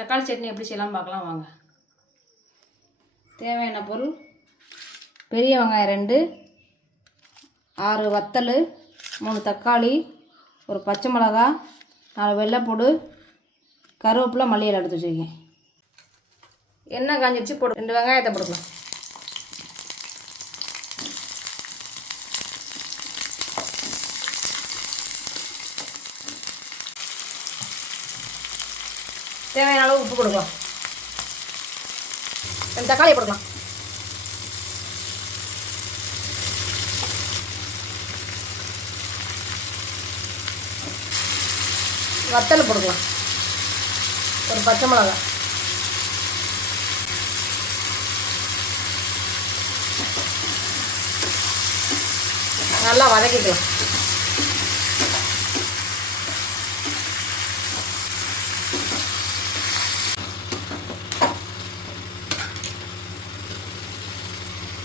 தக்காளி சட்னி எப்படி செய்யலாம் பார்க்கலாம் வாங்க. தேவையான பொருள்: பெரிய வெங்காயம் 2, 6 வத்தல், 3 தக்காளி, ஒரு பச்சை மிளகா, 4 வெள்ளைப்பூடு, கருவேப்பிலை, மல்லியில் எடுத்து வச்சுருக்கேன். எண்ணெய் காஞ்சிடுச்சு, போடு. 2 வெங்காயத்தை போட்டுக்கலாம். தேவையான அளவு உப்பு கொடுக்கலாம். 2 தக்காளியை போட்டுக்கலாம். வத்தல் போட்டுக்கலாம். ஒரு பச்சை மிளகா, நல்லா வதக்கிக்கலாம்.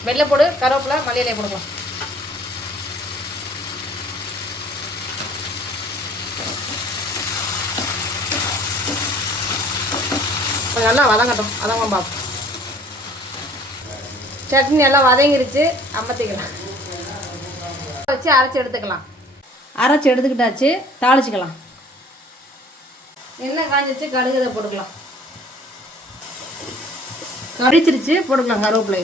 வெள்ளைப்பூடு, கருவேப்பிலை, மல்லியிலை போட்டுக்கலாம். கொஞ்சம் நல்லா வதங்கட்டும். வதங்க பார்ப்போம். சட்னி நல்லா வதங்கிருச்சு, அமர்த்திக்கலாம். வச்சு அரைச்சி எடுத்துக்கலாம். அரைச்சி எடுத்துக்கிட்டாச்சு, தாளிச்சிக்கலாம். எண்ணெய் காஞ்சிச்சு, கடுகு இதை போட்டுக்கலாம். கரிச்சிருச்சு, போட்டுக்கலாம் கருவேப்பிலை.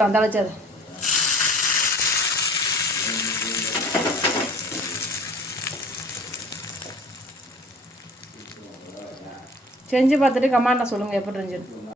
தாளிச்சது செஞ்சு பார்த்துட்டு கமெண்ட்ல சொல்லுங்கள் எப்படி இருந்துச்சு.